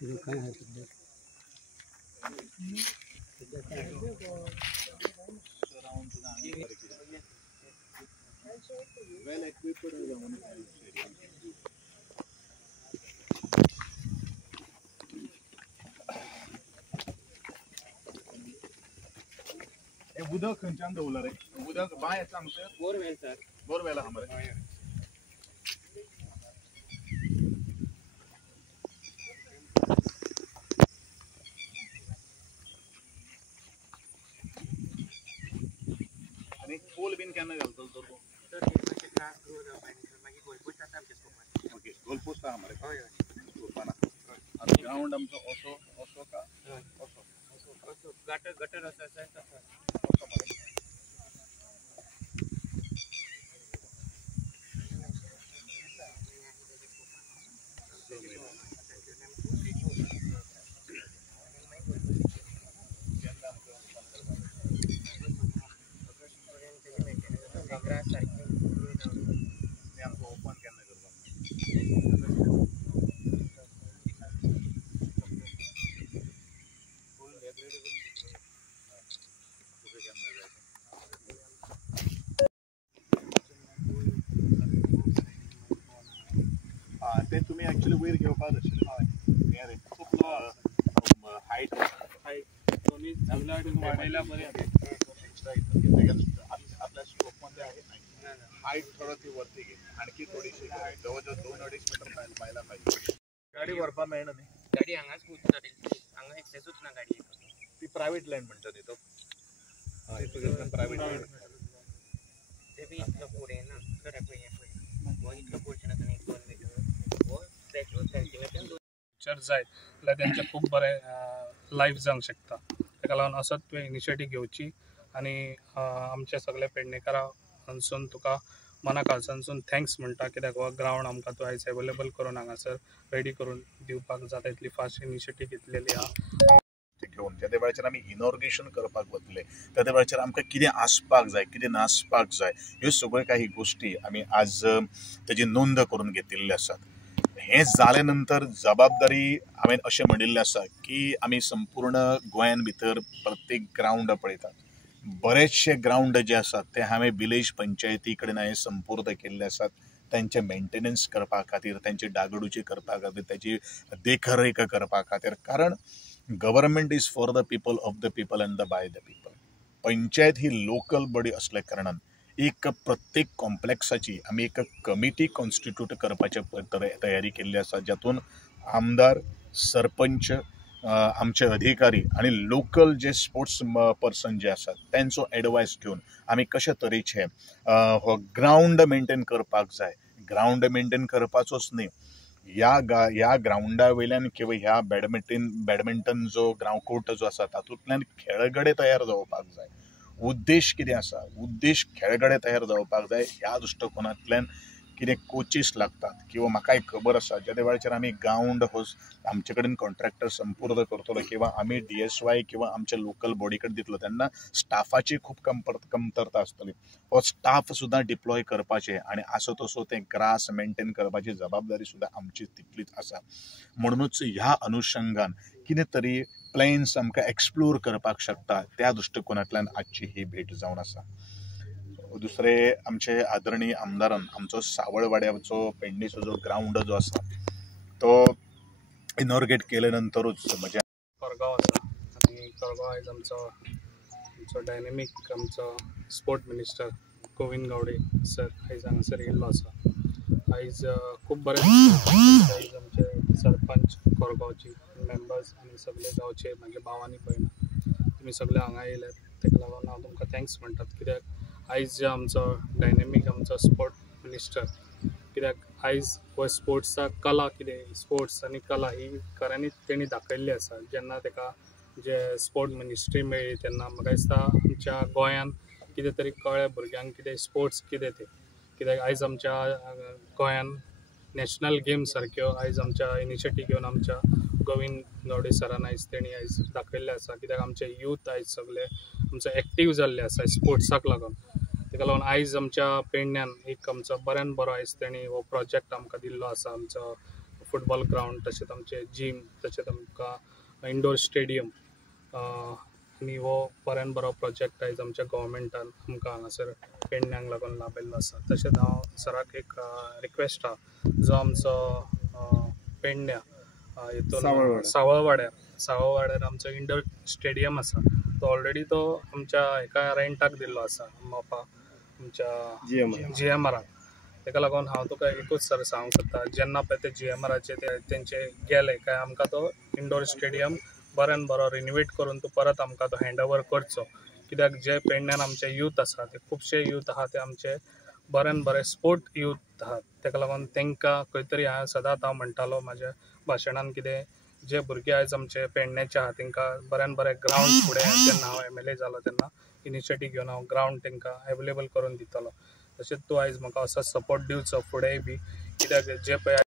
Well equipped उदक खंयच्यान दवरला रे उदक बाय सांगता बोरवेल सर बोरवेल आहा मरे आणि पोल बिन केन्ना घालतलो तर ओके गोल पोस्ट आहा मरे हय हय ग्राउंड आमचो असो असो का असो असो गटर गटर आसा तसा ते तुम्ही ऍक्च्युअली वयर घेवपाक आशिल्ले हय खूप हायट हायट दोन्ही वाडयला बरे आपल्या स्कोप मध्ये आहे नाही हाईट थोडं ती वरती घे आणखी थोडीशी जवळजवळ 2-2.5 मीटर पाहायला पाहिजे गाडी व्हरपा मेळना न्ही गाडी हांगाच पूज जातली हांगा एक्सेसूच ना गाडी ती प्रायव्हेट लँड म्हणटा न्ही तो प्रायव्हेट लँड ते बी इतलो पुढे ना तर आपण इतलो पुढच्यान एक 2 मीटर फ्युचर जाय जाल्यार तेंचे खूब बरें लायफ जावंक शकता ताका लागून असोच तुवें इनिशिएटीव घेवची आनी आमचे सगळे पेडणेकारा कडसून तुका मना काळजानसून थँक्स म्हणटा कित्याक हो ग्रावंड आमकां तूं आयज अवेलेबल करून हांगासर रेडी करून दिवपाक जाता इतली फास्ट इनिशिएटीव घेतलेली आहा घेवन त्या वेळाचेर आमी इनॉर्गेशन करपाक वतले त्या वेळाचेर आमकां कितें आसपाक जाय कितें नासपाक जाय ह्यो सगळ्यो काही गोश्टी आमी आज तेजी नोंद करून घेतिल्ल्यो आसात हे जाले नंतर जबाबदारी हांवें अशें म्हणिल्लें आसा की आमी संपूर्ण गोंयान भितर प्रत्येक ग्रावंड पळयतात बरेचशे ग्रावंड जे आसात ते हांवें विलेज पंचायती कडेन हांवें संपूर्ण केल्ले आसात त्यांचे मेंटेनन्स करपा खातीर त्यांची डागडुजी करपा खातीर त्याची देखरेख करपा खातीर कारण government is for the people of the people and the by the people panchayat he local body असल्या कारणान एक प्रत्येक कॉम्प्लेक्साची आमी एक कमिटी कॉन्स्टिट्यूट करपाचे तयारी केल्ली आसा जातून आमदार सरपंच आमचे अधिकारी आणि लोकल जे स्पोर्ट्स पर्सन जे आसात त्यांचो एडवायस घेवन आमी कशा तरेचे हो ग्राउंड मेंटेन करपाक जाय ग्राउंड मेंटेन करपाचोच न्ही ह्या ग्राउंडा वयल्यान किंवा ह्या बॅडमिंटन जो ग्राउंड कोर्ट जो आसा तातूंतल्यान खेळगडे तयार जावपाक जाय उद्देश कितें आसा उद्देश खेळगडे तयार जावपाक जाय ह्या दृश्टिकोनांतल्यान कितें कोचीस लागतात किंवा म्हाकाय खबर आसा ज्या वेळाचेर आमी ग्राउंड हो आमचे कडेन कॉन्ट्रॅक्टर संपूर्ण करतलो किंवा आमी DSY किंवा आमच्या लोकल बॉडी कडेन दितलो तेन्ना स्टाफाची खूब कमतरता आसतली हो स्टाफ सुद्दां डिप्लॉय करपाचे आनी आसो तसो तें ग्रास मेंटेन करपाची जबाबदारी सुद्दां आमची तितलीच आसा म्हणूनच ह्या अनुशंगान कितें तरी प्लॅन्स आमकां एक्सप्लोर करपाक शकता त्या दृश्टिकोनांतल्यान आजची ही भेट जावन आसा दुसरे आमचे आदरणीय आमदारान आमचो सावळवाड्याचो पेडणेचो जो ग्राउंड जो आसा तो इनॉर्गेट केले नंतरूच म्हज्या करगांव आसा आनी करगांव आयज आमचो डायनेमीक आमचो sport minister Govind Gawade sir आयज हांगासर येयल्लो आसा आयज खूब बरें आयज आमचे सरपंच कोरगांवचे मेंबर्स आनी सगळे गांवचे म्हागे भाव आनी भयणां तुमी सगळे हांगा येयल्यात ताका लागून हांव तुमकां थँक्स म्हणटात कित्याक आयज जे आमचो डायनेमीक आमचो स्पोर्ट मिनिस्टर कित्याक आयज हो स्पोर्ट्साक कला कितें स्पोर्ट्स आनी कला ही खऱ्यांनीच तेणी दाखयल्ली आसा जेन्ना ताका जे स्पोर्ट मिनिस्ट्री मेळ्ळी तेन्ना म्हाका दिसता आमच्या गोंयान कितें तरी कळ्ळें भुरग्यांक कितें स्पोर्ट्स कितें तें कित्याक आयज आमच्या गोंयान नॅशनल गेम सारक्यो आयज आमच्या इनिशिएटीव घेवन आमच्या गोविंद गावडे सरान आयज तेणी आयज दाखयल्लें आसा कित्याक आमचे यूथ आयज सगळे आमचे एक्टीव जाल्ले आसा स्पोर्ट्साक लागून ताका लागून आयज आमच्या पेडण्यान एक आमचो बऱ्यान बरो आयज तेणी हो प्रोजेक्ट आमकां दिल्लो आसा आमचो फुटबॉल ग्राउंड, तशेंच आमचे जीम, तशेंच आमकां इंडोर स्टेडियम आनी हो बऱ्यान बरो प्रोजेक्ट आयज आमच्या गव्हर्मेंटान आमकां हांगासर पेडण्यांक लागून लाभयल्लो आसा. तशेंच हांव सराक एक रिक्वेस्ट आहा, जो आमचो पेडण्या हितून सावळवाड्यार आमचो इंडोर स्टेडियम आसा, तो ऑलरेडी तो आमच्या हेका रेंटाक दिल्लो आसा, मोपा आमच्या GMRाक. तेका लागून हांव तुका एकूच सर सांगूंक सोदता, जेन्ना पळय ते GMRाचे तेंचे गेले काय आमकां तो इंडोर स्टेडियम बऱ्यान बरो रिनोवेट करून तूं परत आमकां तो हँड ओवर करचो. कित्याक जे पेडण्यान आमचे यूथ आसा ते खुबशे यूथ आहा ते आमचे बऱ्यान बरे स्पोर्ट यूथ आहात. तेका लागून तेंकां खंय तरी हांव सदांच म्हणटालो म्हाज्या भाशणान कितें, जे भुरगे आयज आमचे पेडण्याचे आहा तेंकां बऱ्यान बरे ग्रावंड फुडें जेन्ना हांव MLA जालो तेन्ना इनिशिएटीव घेवन हांव ग्रावंड तेंकां अवेलेबल करून दितलो. तशेंच तूं आयज म्हाका असो सपोर्ट दिवचो फुडेंय बी, कित्याक जे पळय